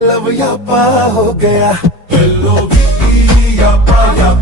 Love यापा हो गया।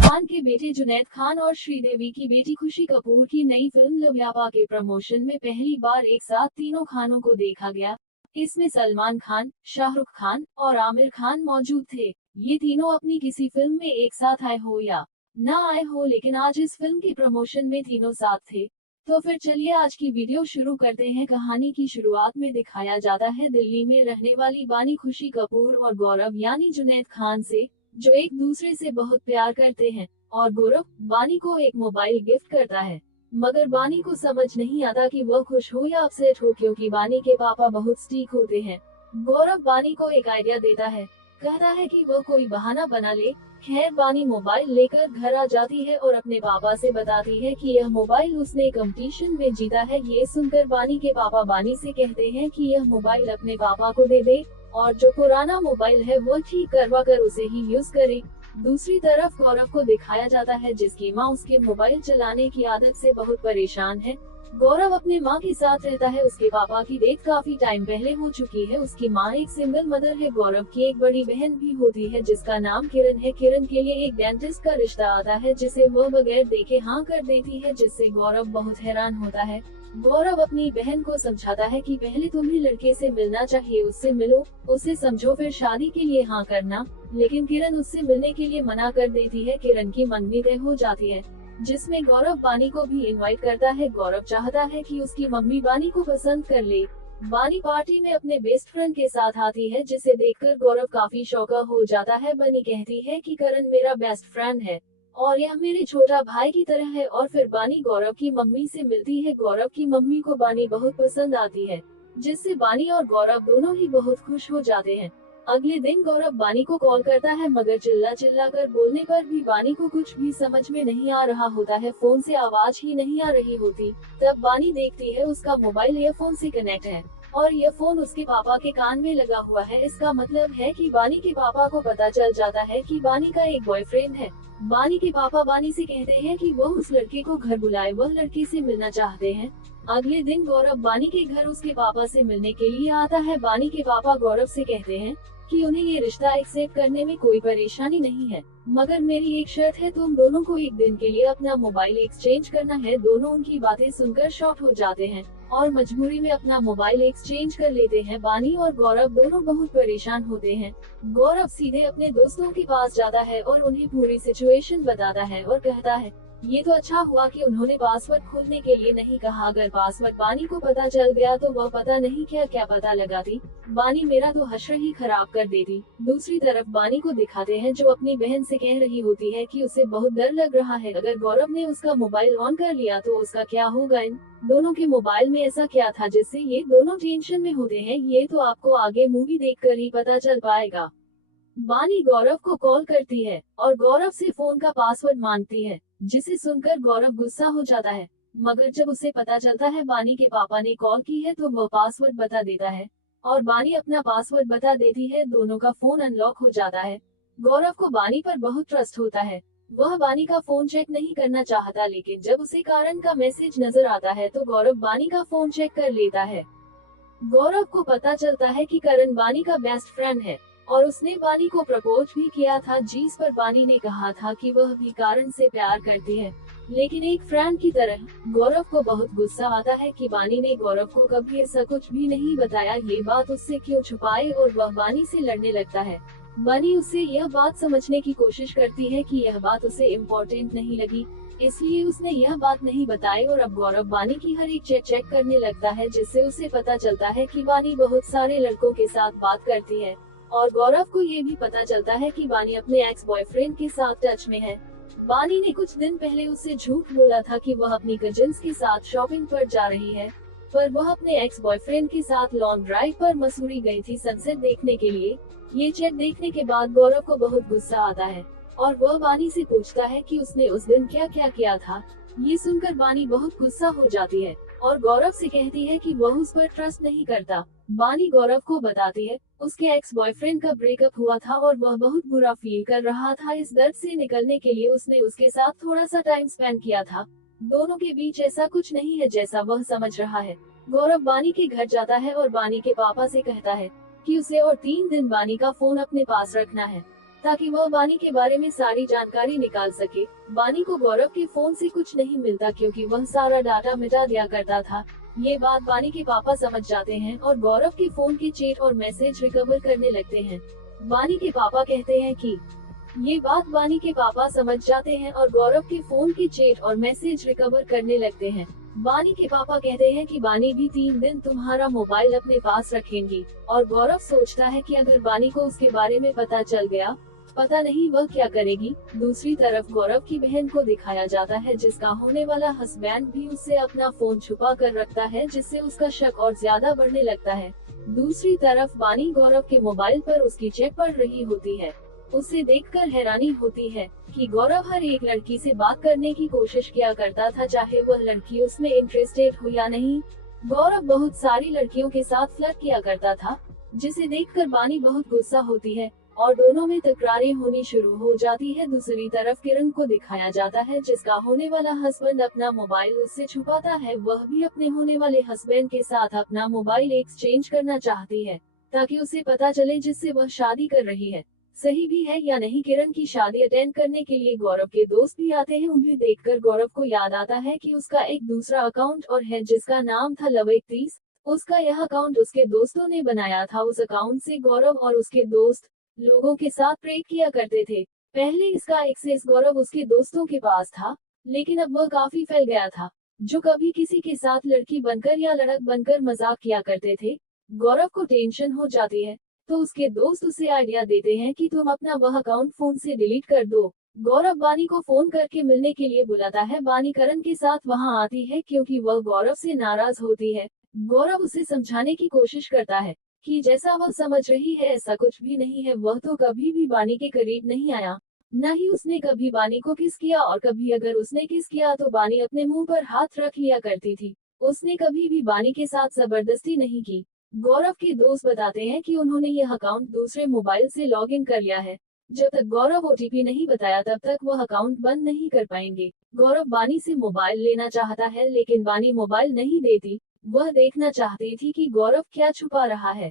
खान के बेटे जुनैद खान और श्रीदेवी की बेटी खुशी कपूर की नई फिल्म लव्यापा के प्रमोशन में पहली बार एक साथ तीनों खानों को देखा गया। इसमें सलमान खान, शाहरुख खान और आमिर खान मौजूद थे। ये तीनों अपनी किसी फिल्म में एक साथ आए हो या ना आए हो, लेकिन आज इस फिल्म के प्रमोशन में तीनों साथ थे। तो फिर चलिए आज की वीडियो शुरू करते हैं। कहानी की शुरुआत में दिखाया जाता है दिल्ली में रहने वाली बानी खुशी कपूर और गौरव यानी जुनैद खान से, जो एक दूसरे से बहुत प्यार करते हैं। और गौरव बानी को एक मोबाइल गिफ्ट करता है, मगर बानी को समझ नहीं आता कि वह खुश हो या अपसेट हो, क्योंकि बानी के पापा बहुत स्ट्रिक्ट होते हैं। गौरव बानी को एक आइडिया देता है, कहता है कि वह कोई बहाना बना ले। खैर बानी मोबाइल लेकर घर आ जाती है और अपने पापा से बताती है कि यह मोबाइल उसने कंपटीशन में जीता है। ये सुनकर बानी के पापा बानी से कहते हैं कि यह मोबाइल अपने पापा को दे दे और जो पुराना मोबाइल है वह ठीक करवा कर उसे ही यूज करे। दूसरी तरफ गौरव को दिखाया जाता है जिसकी माँ उसके मोबाइल चलाने की आदत से बहुत परेशान है। गौरव अपने माँ के साथ रहता है। उसके पापा की डेथ काफी टाइम पहले हो चुकी है। उसकी माँ एक सिंगल मदर है। गौरव की एक बड़ी बहन भी होती है जिसका नाम किरण है। किरण के लिए एक डेंटिस्ट का रिश्ता आता है जिसे वह बगैर देखे हाँ कर देती है, जिससे गौरव बहुत हैरान होता है। गौरव अपनी बहन को समझाता है कि पहले तुम्हें लड़के से मिलना चाहिए, उससे मिलो, उसे समझो, फिर शादी के लिए हाँ करना। लेकिन किरण उससे मिलने के लिए मना कर देती है। किरण की मंगनी तय हो जाती है, जिसमें गौरव बानी को भी इनवाइट करता है। गौरव चाहता है कि उसकी मम्मी बानी को पसंद कर ले। बानी पार्टी में अपने बेस्ट फ्रेंड के साथ आती है, जिसे देखकर गौरव काफी शौका हो जाता है। बनी कहती है कि करण मेरा बेस्ट फ्रेंड है और यह मेरे छोटा भाई की तरह है। और फिर बानी गौरव की मम्मी से मिलती है। गौरव की मम्मी को बानी बहुत पसंद आती है, जिससे बानी और गौरव दोनों ही बहुत खुश हो जाते हैं। अगले दिन गौरव बानी को कॉल करता है, मगर चिल्ला चिल्ला कर बोलने पर भी बानी को कुछ भी समझ में नहीं आ रहा होता है। फोन से आवाज ही नहीं आ रही होती। तब बानी देखती है उसका मोबाइल ईयरफोन से कनेक्ट है और यह फोन उसके पापा के कान में लगा हुआ है। इसका मतलब है कि बानी के पापा को पता चल जाता है कि बानी का एक बॉयफ्रेंड है। बानी के पापा बानी से कहते हैं कि वह उस लड़के को घर बुलाए, वह लड़के से मिलना चाहते हैं। अगले दिन गौरव बानी के घर उसके पापा से मिलने के लिए आता है। बानी के पापा गौरव से कहते हैं कि उन्हें ये रिश्ता एक्सेप्ट करने में कोई परेशानी नहीं है, मगर मेरी एक शर्त है, तुम दोनों को एक दिन के लिए अपना मोबाइल एक्सचेंज करना है। दोनों उनकी बातें सुनकर शॉक हो जाते हैं और मजबूरी में अपना मोबाइल एक्सचेंज कर लेते हैं। बानी और गौरव दोनों बहुत परेशान होते हैं। गौरव सीधे अपने दोस्तों के पास जाता है और उन्हें पूरी सिचुएशन बताता है और कहता है, ये तो अच्छा हुआ कि उन्होंने पासवर्ड खोलने के लिए नहीं कहा। अगर पासवर्ड बानी को पता चल गया तो वह पता नहीं क्या क्या पता लगाती। बानी मेरा तो हश्र ही खराब कर देती। दूसरी तरफ बानी को दिखाते हैं जो अपनी बहन से कह रही होती है कि उसे बहुत डर लग रहा है, अगर गौरव ने उसका मोबाइल ऑन कर लिया तो उसका क्या होगा। इन दोनों के मोबाइल में ऐसा क्या था जिससे ये दोनों टेंशन में होते हैं, ये तो आपको आगे मूवी देखकर ही पता चल पाएगा। बानी गौरव को कॉल करती है और गौरव से फोन का पासवर्ड मांगती है, जिसे सुनकर गौरव गुस्सा हो जाता है। मगर जब उसे पता चलता है बानी के पापा ने कॉल की है तो वह पासवर्ड बता देता है और बानी अपना पासवर्ड बता देती है। दोनों का फोन अनलॉक हो जाता है। गौरव को बानी पर बहुत ट्रस्ट होता है। वह बानी का फोन चेक नहीं करना चाहता, लेकिन जब उसे कारण का मैसेज नजर आता है तो गौरव बानी का फोन चेक कर लेता है। गौरव को पता चलता है कि करण बानी का बेस्ट फ्रेंड है और उसने बानी को प्रपोज भी किया था, जिस पर बानी ने कहा था कि वह भी करण से प्यार करती है, लेकिन एक फ्रेंड की तरह। गौरव को बहुत गुस्सा आता है कि बानी ने गौरव को कभी ऐसा कुछ भी नहीं बताया, ये बात उससे क्यों छुपाए, और वह बानी से लड़ने लगता है। बानी उससे यह बात समझने की कोशिश करती है कि यह बात उसे इम्पोर्टेंट नहीं लगी, इसलिए उसने यह बात नहीं बताई। और अब गौरव बानी की हर एक चेक करने लगता है, जिससे उसे पता चलता है कि बानी बहुत सारे लड़कों के साथ बात करती है। और गौरव को ये भी पता चलता है कि बानी अपने एक्स बॉयफ्रेंड के साथ टच में है। बानी ने कुछ दिन पहले उससे झूठ बोला था कि वह अपनी कजिन्स के साथ शॉपिंग पर जा रही है, पर वह अपने एक्स बॉयफ्रेंड के साथ लॉन्ग ड्राइव पर मसूरी गई थी सनसेट देखने के लिए। ये चैट देखने के बाद गौरव को बहुत गुस्सा आता है और वह बानी से पूछता है कि उसने उस दिन क्या क्या किया था। ये सुनकर बानी बहुत गुस्सा हो जाती है और गौरव से कहती है कि वह उस पर ट्रस्ट नहीं करता। बानी गौरव को बताती है उसके एक्स बॉयफ्रेंड का ब्रेकअप हुआ था और वह बहुत बुरा फील कर रहा था। इस दर्द से निकलने के लिए उसने उसके साथ थोड़ा सा टाइम स्पेंड किया था। दोनों के बीच ऐसा कुछ नहीं है जैसा वह समझ रहा है। गौरव बानी के घर जाता है और बानी के पापा से कहता है कि उसे और 3 दिन बानी का फोन अपने पास रखना है, ताकि वह बानी के बारे में सारी जानकारी निकाल सके। बानी को गौरव के फोन से कुछ नहीं मिलता क्योंकि वह सारा डाटा मिटा दिया करता था। ये बात बानी के पापा समझ जाते हैं और गौरव के फोन के चैट और मैसेज रिकवर करने लगते हैं। बानी के पापा कहते हैं कि ये बात बानी के पापा समझ जाते हैं और गौरव के फोन के चैट और मैसेज रिकवर करने लगते हैं। बानी के पापा कहते हैं कि बानी भी 3 दिन तुम्हारा मोबाइल अपने पास रखेंगी, और गौरव सोचता है कि अगर बानी को उसके बारे में पता चल गया, पता नहीं वह क्या करेगी। दूसरी तरफ गौरव की बहन को दिखाया जाता है जिसका होने वाला हस्बैंड भी उससे अपना फोन छुपा कर रखता है, जिससे उसका शक और ज्यादा बढ़ने लगता है। दूसरी तरफ बानी गौरव के मोबाइल पर उसकी चैट पढ़ रही होती है। उसे देखकर हैरानी होती है कि गौरव हर एक लड़की से बात करने की कोशिश किया करता था, चाहे वह लड़की उसमें इंटरेस्टेड हो या नहीं। गौरव बहुत सारी लड़कियों के साथ फ्लर्ट किया करता था, जिसे देखकर बानी बहुत गुस्सा होती है और दोनों में तकरारें होनी शुरू हो जाती है। दूसरी तरफ किरण को दिखाया जाता है जिसका होने वाला हस्बैंड अपना मोबाइल उससे छुपाता है। वह भी अपने होने वाले हस्बैंड के साथ अपना मोबाइल एक्सचेंज करना चाहती है, ताकि उसे पता चले जिससे वह शादी कर रही है सही भी है या नहीं। किरण की शादी अटेंड करने के लिए गौरव के दोस्त भी आते हैं। उन्हें देखकर गौरव को याद आता है कि उसका एक दूसरा अकाउंट और है जिसका नाम था लव 31। उसका यह अकाउंट उसके दोस्तों ने बनाया था। उस अकाउंट से गौरव और उसके दोस्त लोगों के साथ प्रेड किया करते थे। पहले इसका एक्सेस गौरव उसके दोस्तों के पास था, लेकिन अब वह काफी फैल गया था, जो कभी किसी के साथ लड़की बनकर या लड़क बनकर मजाक किया करते थे। गौरव को टेंशन हो जाती है, तो उसके दोस्त उसे आइडिया देते हैं कि तुम अपना वह अकाउंट फोन से डिलीट कर दो। गौरव बानी को फोन करके मिलने के लिए बुलाता है। बानी करण के साथ वहां आती है क्योंकि वह गौरव से नाराज होती है। गौरव उसे समझाने की कोशिश करता है कि जैसा वह समझ रही है ऐसा कुछ भी नहीं है। वह तो कभी भी बानी के करीब नहीं आया, न ही उसने कभी बानी को किस किया, और कभी अगर उसने किस किया तो बानी अपने मुंह पर हाथ रख लिया करती थी। उसने कभी भी बानी के साथ जबरदस्ती नहीं की। गौरव के दोस्त बताते हैं कि उन्होंने यह अकाउंट दूसरे मोबाइल से लॉग इन कर लिया है। जब तक गौरव ओटीपी नहीं बताया तब तक वह अकाउंट बंद नहीं कर पाएंगे। गौरव बानी से मोबाइल लेना चाहता है, लेकिन बानी मोबाइल नहीं देती। वह देखना चाहती थी कि गौरव क्या छुपा रहा है।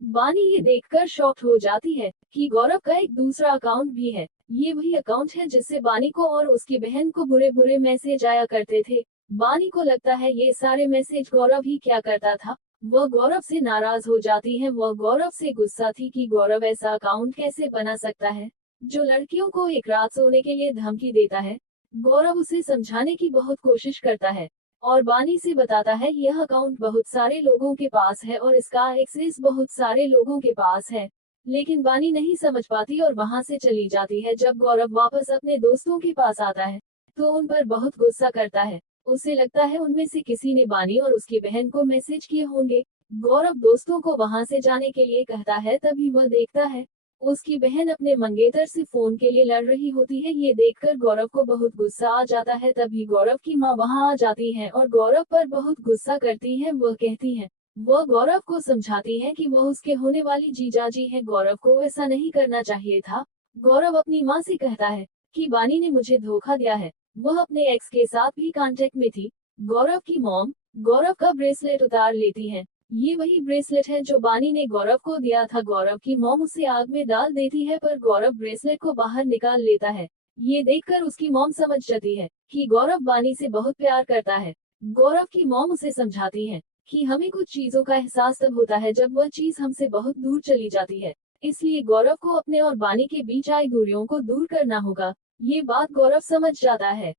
बानी ये देखकर शॉक्ड हो जाती है कि गौरव का एक दूसरा अकाउंट भी है। ये वही अकाउंट है जिससे बानी को और उसकी बहन को बुरे बुरे मैसेज आया करते थे। बानी को लगता है ये सारे मैसेज गौरव ही क्या करता था। वह गौरव से नाराज हो जाती है। वह गौरव से गुस्सा थी कि गौरव ऐसा अकाउंट कैसे बना सकता है जो लड़कियों को एक रात सोने के लिए धमकी देता है। गौरव उसे समझाने की बहुत कोशिश करता है और बानी से बताता है यह अकाउंट बहुत सारे लोगों के पास है और इसका एक्सेस बहुत सारे लोगों के पास है। लेकिन बानी नहीं समझ पाती और वहां से चली जाती है। जब गौरव वापस अपने दोस्तों के पास आता है तो उन पर बहुत गुस्सा करता है। उसे लगता है उनमें से किसी ने बानी और उसकी बहन को मैसेज किए होंगे। गौरव दोस्तों को वहां से जाने के लिए कहता है, तभी वह देखता है उसकी बहन अपने मंगेतर से फोन के लिए लड़ रही होती है। ये देखकर गौरव को बहुत गुस्सा आ जाता है। तभी गौरव की माँ वहां आ जाती है और गौरव पर बहुत गुस्सा करती है। वह कहती है, वह गौरव को समझाती है कि वह उसके होने वाली जीजाजी है। गौरव को ऐसा नहीं करना चाहिए था। गौरव अपनी माँ से कहता है कि बानी ने मुझे धोखा दिया है। वह अपने एक्स के साथ भी कांटेक्ट में थी। गौरव की मॉम गौरव का ब्रेसलेट उतार लेती है। ये वही ब्रेसलेट है जो बानी ने गौरव को दिया था। गौरव की मॉम उसे आग में डाल देती है, पर गौरव ब्रेसलेट को बाहर निकाल लेता है। ये देखकर उसकी मॉम समझ जाती है कि गौरव बानी से बहुत प्यार करता है। गौरव की मॉम उसे समझाती है कि हमें कुछ चीजों का एहसास तब होता है जब वह चीज हमसे बहुत दूर चली जाती है। इसलिए गौरव को अपने और बानी के बीच आई दूरियों को दूर करना होगा। ये बात गौरव समझ जाता है।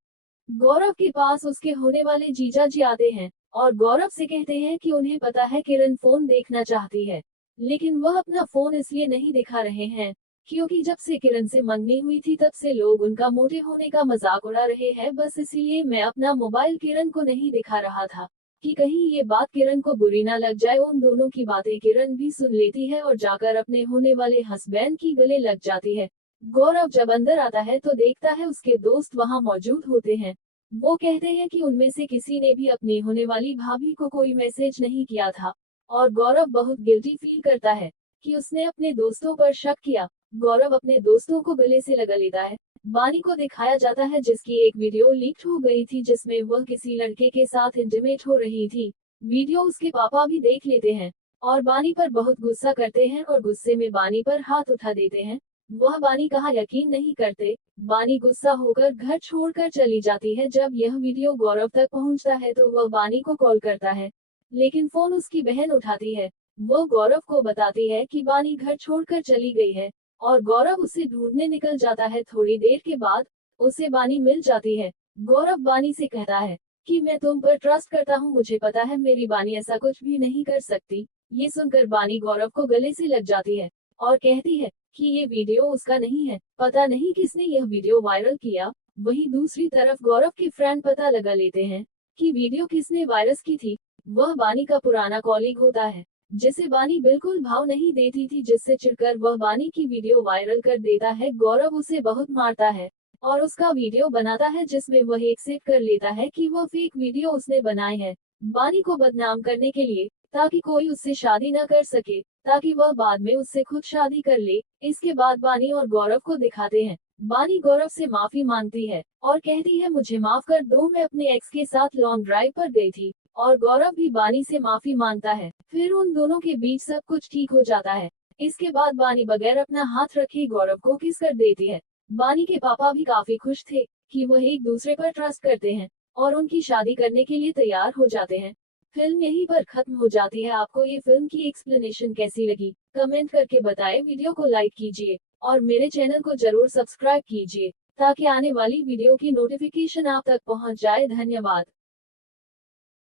गौरव के पास उसके होने वाले जीजा जी आते हैं और गौरव से कहते हैं कि उन्हें पता है किरण फोन देखना चाहती है, लेकिन वह अपना फोन इसलिए नहीं दिखा रहे हैं क्योंकि जब से किरण से मंगनी हुई थी तब से लोग उनका मोटे होने का मजाक उड़ा रहे हैं। बस इसीलिए मैं अपना मोबाइल किरण को नहीं दिखा रहा था कि कहीं ये बात किरण को बुरी ना लग जाए। उन दोनों की बातें किरण भी सुन लेती है और जाकर अपने होने वाले हस्बैंड की गले लग जाती है। गौरव जब अंदर आता है तो देखता है उसके दोस्त वहां मौजूद होते हैं। वो कहते हैं कि उनमें से किसी ने भी अपनी होने वाली भाभी को कोई मैसेज नहीं किया था और गौरव बहुत गिल्टी फील करता है कि उसने अपने दोस्तों पर शक किया। गौरव अपने दोस्तों को गले से लगा लेता है। बानी को दिखाया जाता है जिसकी एक वीडियो लीक हो गई थी जिसमें वह किसी लड़के के साथ इंटीमेट हो रही थी। वीडियो उसके पापा भी देख लेते हैं। और बानी पर बहुत गुस्सा करते हैं और गुस्से में बानी पर हाथ उठा देते हैं। वह बानी कहा यकीन नहीं करते। बानी गुस्सा होकर घर छोड़कर चली जाती है। जब यह वीडियो गौरव तक पहुंचता है तो वह बानी को कॉल करता है, लेकिन फोन उसकी बहन उठाती है। वो गौरव को बताती है कि बानी घर छोड़कर चली गई है और गौरव उसे ढूंढने निकल जाता है। थोड़ी देर के बाद उसे बानी मिल जाती है। गौरव बानी से कहता है कि मैं तुम पर ट्रस्ट करता हूँ, मुझे पता है मेरी बानी ऐसा कुछ भी नहीं कर सकती। ये सुनकर बानी गौरव को गले से लग जाती है और कहती है कि ये वीडियो उसका नहीं है, पता नहीं किसने यह वीडियो वायरल किया। वहीं दूसरी तरफ गौरव के फ्रेंड पता लगा लेते हैं कि वीडियो किसने वायरल की थी। वह बानी का पुराना कॉलीग होता है, जिसे बानी बिल्कुल भाव नहीं देती थी, जिससे चिढ़कर वह बानी की वीडियो वायरल कर देता है। गौरव उसे बहुत मारता है और उसका वीडियो बनाता है, जिसमें वह एक्सेप्ट कर लेता है कि वह फेक वीडियो उसने बनाए है बानी को बदनाम करने के लिए, ताकि कोई उससे शादी न कर सके, ताकि वह बाद में उससे खुद शादी कर ले। इसके बाद बानी और गौरव को दिखाते हैं। बानी गौरव से माफी मांगती है और कहती है मुझे माफ कर दो, मैं अपने एक्स के साथ लॉन्ग ड्राइव पर गई थी। और गौरव भी बानी से माफी मांगता है। फिर उन दोनों के बीच सब कुछ ठीक हो जाता है। इसके बाद बानी बगैर अपना हाथ रखे गौरव को किस कर देती है। बानी के पापा भी काफी खुश थे कि वह एक दूसरे पर ट्रस्ट करते हैं और उनकी शादी करने के लिए तैयार हो जाते हैं। फिल्म यहीं पर खत्म हो जाती है। आपको ये फिल्म की एक्सप्लेनेशन कैसी लगी, कमेंट करके बताएं। वीडियो को लाइक कीजिए और मेरे चैनल को जरूर सब्सक्राइब कीजिए, ताकि आने वाली वीडियो की नोटिफिकेशन आप तक पहुंच जाए। धन्यवाद।